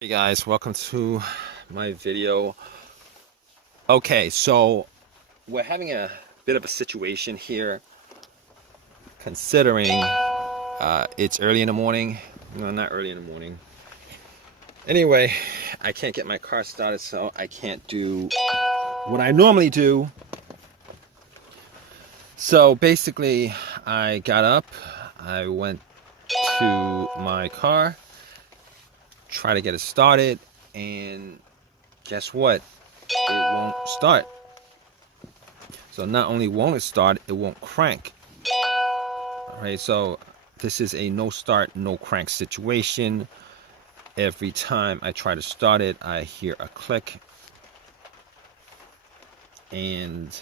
Hey guys, welcome to my video. Okay, so we're having a bit of a situation here considering it's early in the morning. No, not early in the morning. Anyway, I can't get my car started, so I can't do what I normally do. So basically, I got up, I went to my car, tried to get it started, and guess what? It won't start. So not only won't it start, it won't crank. All right, so this is a no start, no crank situation. Every time I try to start it, I hear a click. And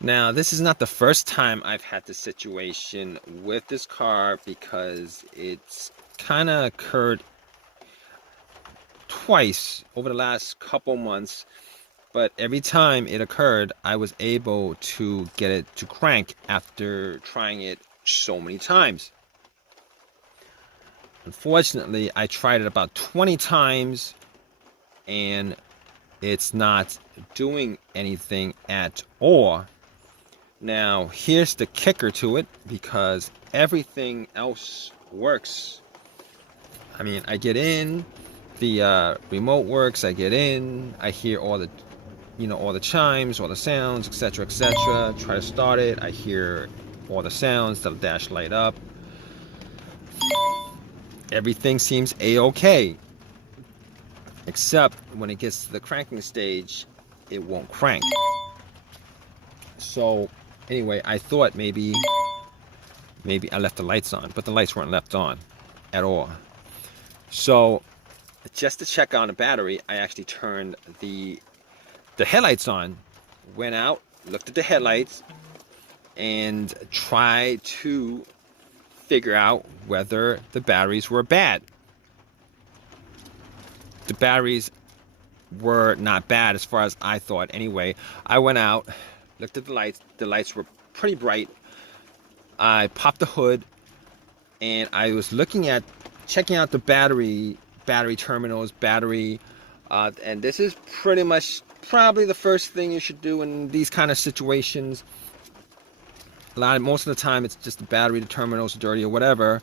now this is not the first time I've had this situation with this car, because it's kind of occurred twice over the last couple months. But every time it occurred, I was able to get it to crank after trying it so many times. Unfortunately, I tried it about 20 times and it's not doing anything at all. Now, here's the kicker to it, because everything else works. I mean, I get in, the remote works, I get in, I hear all the all the chimes, all the sounds, etc., etc. Try to start it, I hear all the sounds, the dash light up. Everything seems a-okay, except when it gets to the cranking stage, it won't crank. So anyway, I thought maybe I left the lights on, but the lights weren't left on at all. So just to check on the battery, I actually turned the headlights on, went out, looked at the headlights, and tried to figure out whether the batteries were bad. The batteries were not bad as far as I thought. Anyway, I went out, looked at the lights. The lights were pretty bright. I popped the hood, and I was checking out the battery terminals, and this is pretty much probably the first thing you should do in these kind of situations. Most of the time, it's just the battery, the terminals are dirty or whatever.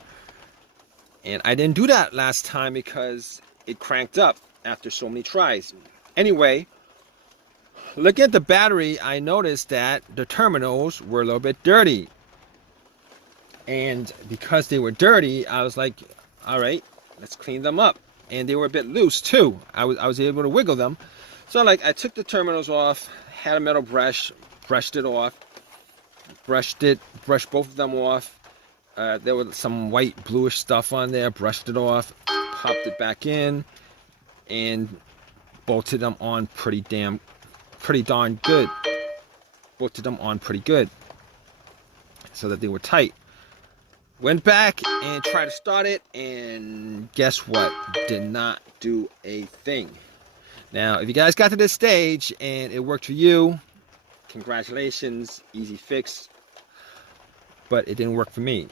And I didn't do that last time because it cranked up after so many tries. Anyway, looking at the battery, I noticed that the terminals were a little bit dirty. And because they were dirty, I was like, all right, let's clean them up. And they were a bit loose too. I was able to wiggle them. So I took the terminals off, had a metal brush, brushed it off, brushed both of them off. There was some white bluish stuff on there, brushed it off, popped it back in, and bolted them on pretty darn good. Bolted them on pretty good so that they were tight. Went back and tried to start it, and guess what? Did not do a thing. Now, if you guys got to this stage and it worked for you, congratulations, easy fix. But it didn't work for me.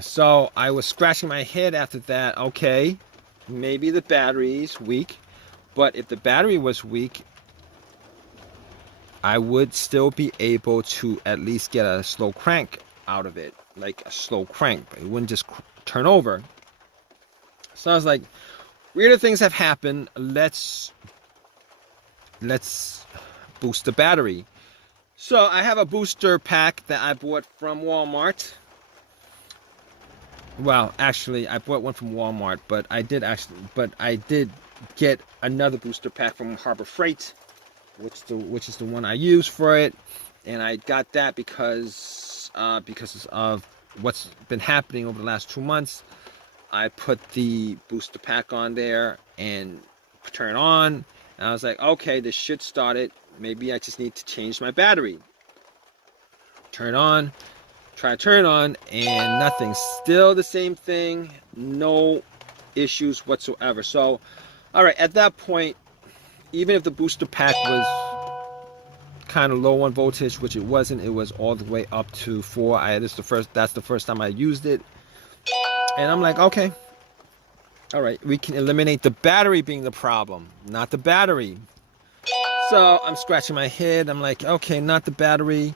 So I was scratching my head after that. Okay, maybe the battery's weak, but if the battery was weak, I would still be able to at least get a slow crank out of it, like a slow crank. It wouldn't just turn over. So I was like, weirder things have happened. Let's boost the battery. So I have a booster pack that I bought from Walmart. Well, actually, I bought one from Walmart, but I did get another booster pack from Harbor Freight, which is the one I use for it. And I got that because of what's been happening over the last 2 months. I put the booster pack on there and turn it on. And I was like, okay, this should start it. Maybe I just need to change my battery. Turn it on. Try to turn it on, and nothing. Still the same thing. No issues whatsoever. So, all right, at that point, even if the booster pack was kind of low on voltage, which it wasn't, it was all the way up to 4. That's the first time I used it. And I'm like, okay, All right, we can eliminate the battery being the problem, not the battery. So I'm scratching my head. I'm like, okay, not the battery.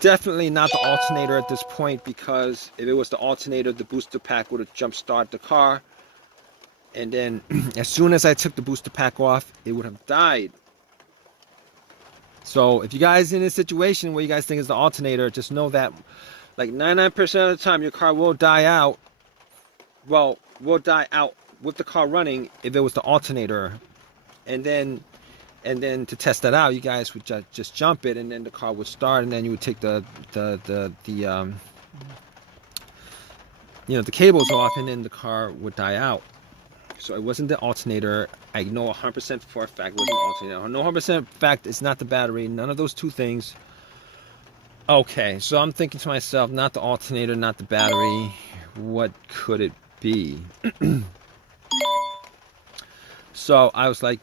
Definitely not the alternator at this point, because if it was the alternator, the booster pack would have jump started the car. And then as soon as I took the booster pack off, it would have died. So if you guys in a situation where you guys think it's the alternator, just know that like 99% of the time your car will die out. Well, will die out with the car running if it was the alternator. And then to test that out, you guys would just jump it, and then the car would start, and then you would take the cables off, and then the car would die out. So it wasn't the alternator. I know 100% for a fact it wasn't the alternator. I know 100% fact it's not the battery. None of those two things. Okay, so I'm thinking to myself, not the alternator, not the battery. What could it be? So I was like,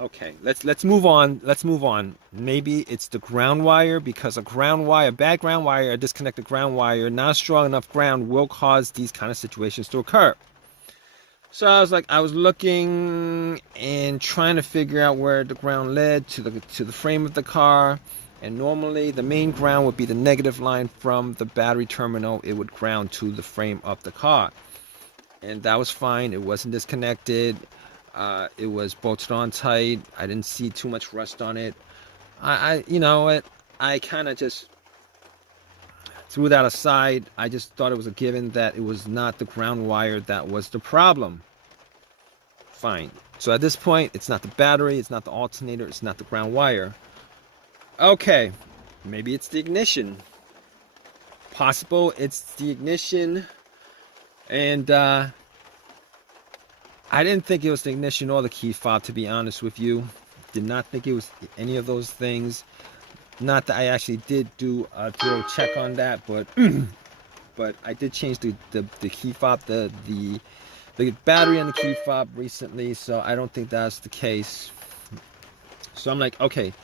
okay, let's move on. Let's move on. Maybe it's the ground wire, because a bad ground wire, a disconnected ground wire, not strong enough ground will cause these kind of situations to occur. So I was looking and trying to figure out where the ground led to the frame of the car. And normally the main ground would be the negative line from the battery terminal. It would ground to the frame of the car. And that was fine. It wasn't disconnected. It was bolted on tight. I didn't see too much rust on it. I kind of just threw that aside. I just thought it was a given that it was not the ground wire that was the problem. Fine. So at this point, it's not the battery, it's not the alternator, it's not the ground wire. Okay, maybe it's the ignition. Possible it's the ignition. And I didn't think it was the ignition or the key fob, to be honest with you. Did not think it was any of those things. Not that I actually did do a thorough check on that, but I did change the key fob, the battery on the key fob recently, so I don't think that's the case. So I'm like, okay,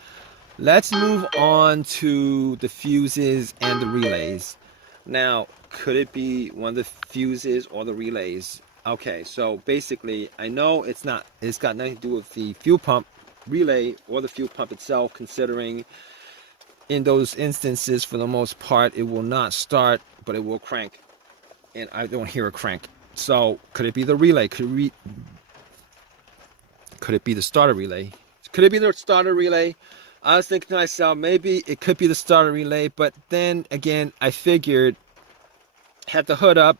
let's move on to the fuses and the relays. Now, could it be one of the fuses or the relays? Okay, so basically, I know it's got nothing to do with the fuel pump relay or the fuel pump itself, considering in those instances, for the most part, it will not start, but it will crank. And I don't hear a crank. So, could it be the relay? Could it be the starter relay? Could it be the starter relay? I was thinking to myself, maybe it could be the starter relay, but then again, I figured, had the hood up,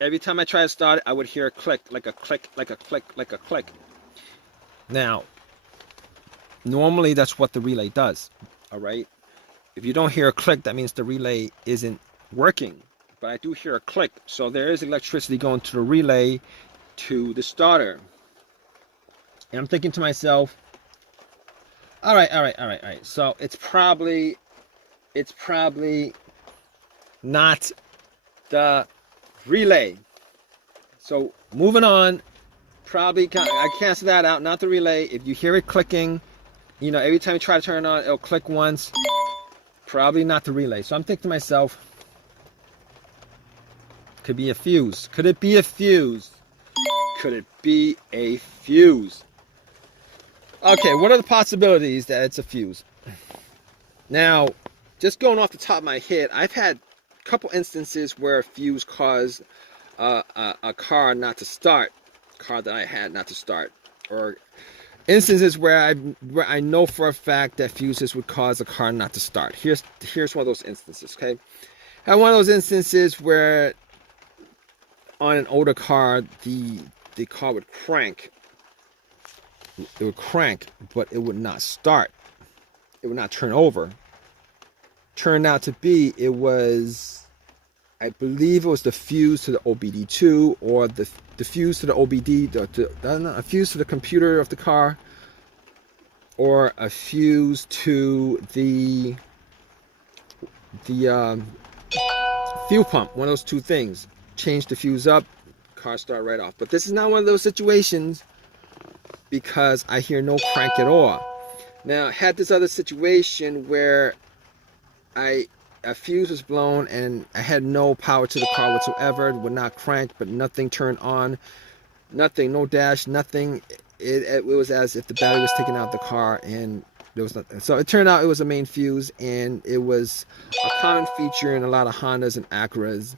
every time I try to start it, I would hear a click, like a click, like a click, like a click. Now, normally that's what the relay does, all right? If you don't hear a click, that means the relay isn't working. But I do hear a click, so there is electricity going to the relay to the starter. And I'm thinking to myself, all right. So it's probably not the relay. So moving on, I cancel that out, not the relay. If you hear it clicking, every time you try to turn it on, it'll click once. Probably not the relay. So I'm thinking to myself, could be a fuse. Could it be a fuse? Could it be a fuse? Okay, what are the possibilities that it's a fuse? Now, just going off the top of my head, I've had a couple instances where a fuse caused a car not to start. A car that I had not to start. Or instances where I know for a fact that fuses would cause a car not to start. Here's one of those instances, okay? I had one of those instances where on an older car, the car would crank. It would crank, but it would not start. It would not turn over. Turned out to be, I believe it was the fuse to the OBD2 or the fuse to the OBD, a fuse to the computer of the car, or a fuse to the fuel pump. One of those two things. Change the fuse up, car start right off. But this is not one of those situations, because I hear no crank at all. Now, I had this other situation where I a fuse was blown, and I had no power to the car whatsoever. It would not crank, but nothing turned on. Nothing, no dash, nothing. It was as if the battery was taken out of the car, and there was nothing. So it turned out it was a main fuse, and it was a common feature in a lot of Hondas and Acuras.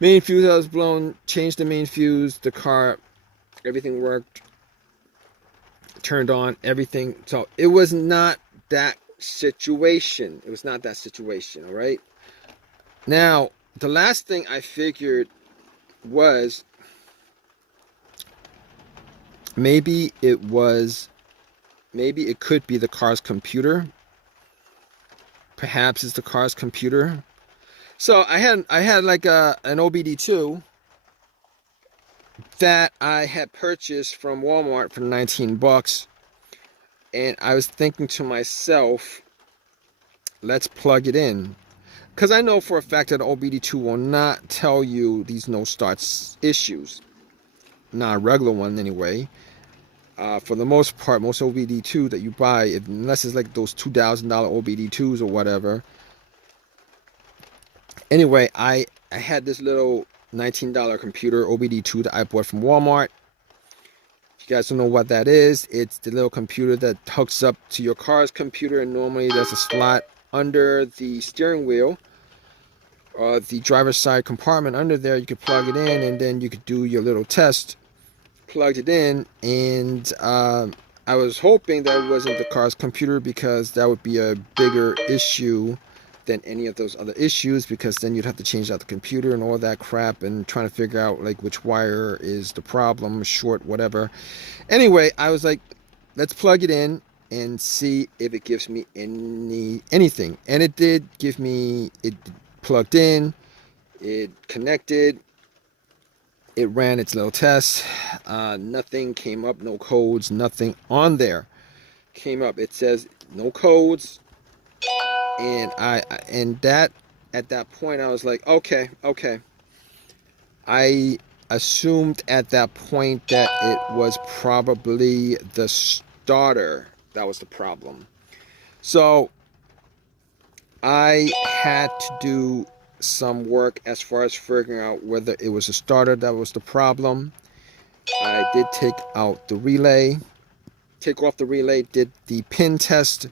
Main fuse that was blown, changed the main fuse, the car, everything worked, turned on, everything. So it was not that situation. It was not that situation, all right? Now, the last thing I figured was maybe it could be the car's computer. Perhaps it's the car's computer. So I had like an OBD2 that I had purchased from Walmart for 19 bucks. And I was thinking to myself, let's plug it in. Because I know for a fact that OBD2 will not tell you these no starts issues. Not a regular one anyway. For the most part, most OBD2 that you buy, unless it's like those $2,000 OBD2s or whatever. Anyway, I had this little $19 computer OBD2 that I bought from Walmart. If you guys don't know what that is, it's the little computer that hooks up to your car's computer, and normally there's a slot under the steering wheel or the driver's side compartment under there. You could plug it in, and then you could do your little test. Plugged it in, and I was hoping that it wasn't the car's computer, because that would be a bigger issue than any of those other issues, because then you'd have to change out the computer and all that crap and trying to figure out like which wire is the problem, short, whatever. Anyway, I was like, let's plug it in and see if it gives me anything. And it did give me, it plugged in, it connected, it ran its little test. Nothing came up, no codes, nothing on there came up. It says no codes. And at that point I was like, okay. I assumed at that point that it was probably the starter that was the problem. So I had to do some work as far as figuring out whether it was the starter that was the problem. I did take off the relay, did the pin test.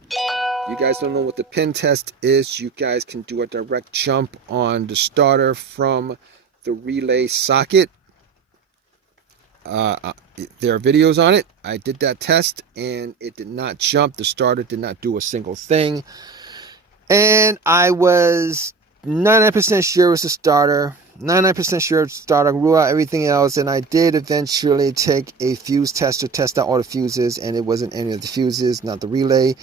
You guys don't know what the pin test is, you guys can do a direct jump on the starter from the relay socket. There are videos on it. I did that test and it did not jump. The starter did not do a single thing. And I was 99% sure it was the starter. 99% sure it's the starter. Rule out everything else. And I did eventually take a fuse tester, test out all the fuses, and it wasn't any of the fuses, not the relay.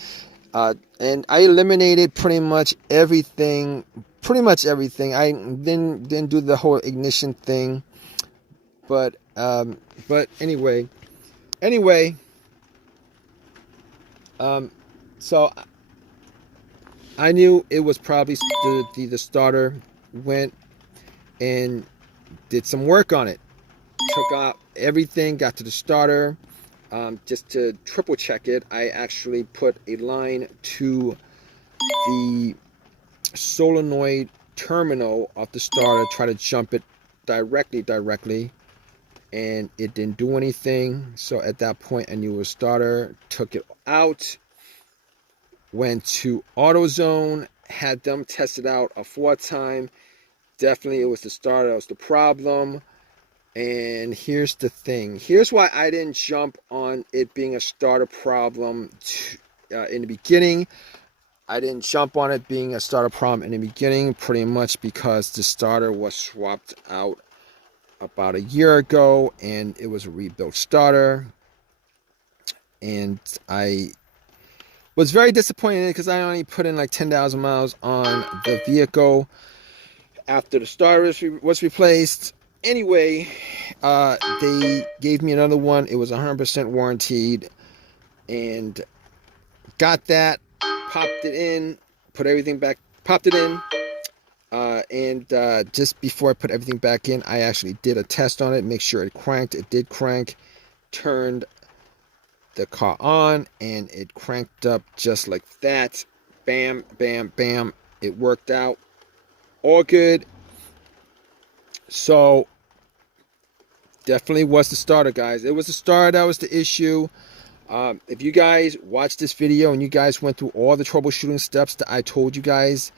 And I eliminated pretty much everything. I didn't do the whole ignition thing. But anyway. So I knew it was probably the starter. Went and did some work on it. Took out everything, got to the starter. Just to triple check it, I actually put a line to the solenoid terminal of the starter, try to jump it directly, and it didn't do anything. So at that point I knew it was starter. Took it out, went to AutoZone, had them test it out a fourth time. Definitely it was the starter that was the problem. And here's the thing. Here's why I didn't jump on it being a starter problem in the beginning. I didn't jump on it being a starter problem in the beginning, pretty much because the starter was swapped out about a year ago, and it was a rebuilt starter. And I was very disappointed in it because I only put in like 10,000 miles on the vehicle after the starter was replaced. Anyway, they gave me another one. It was 100% warranted, and got that, popped it in, put everything back, popped it in, and just before I put everything back in, I actually did a test on it, make sure it cranked. It did crank. Turned the car on, and it cranked up just like that. Bam, bam, bam. It worked out all good. So definitely was the starter, guys. It was the starter that was the issue. If you guys watched this video and you guys went through all the troubleshooting steps that I told you guys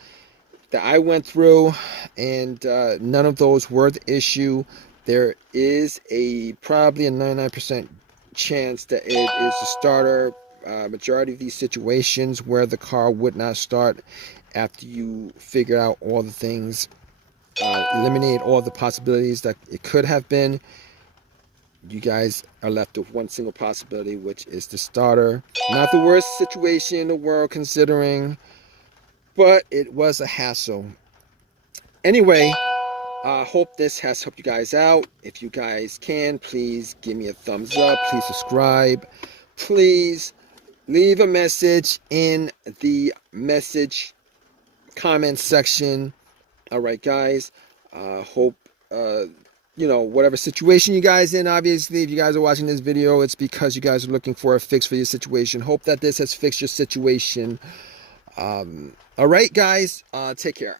that I went through, and none of those were the issue, there is probably a 99% chance that it is the starter. Majority of these situations where the car would not start after you figure out all the things, eliminate all the possibilities that it could have been, you guys are left with one single possibility, which is the starter. Not the worst situation in the world considering, but it was a hassle. Anyway, I hope this has helped you guys out. If you guys can, please give me a thumbs up. Please subscribe. Please leave a message in the message comment section. All right, guys. Hope, whatever situation you guys in, obviously, if you guys are watching this video, it's because you guys are looking for a fix for your situation. Hope that this has fixed your situation. All right, guys. Take care.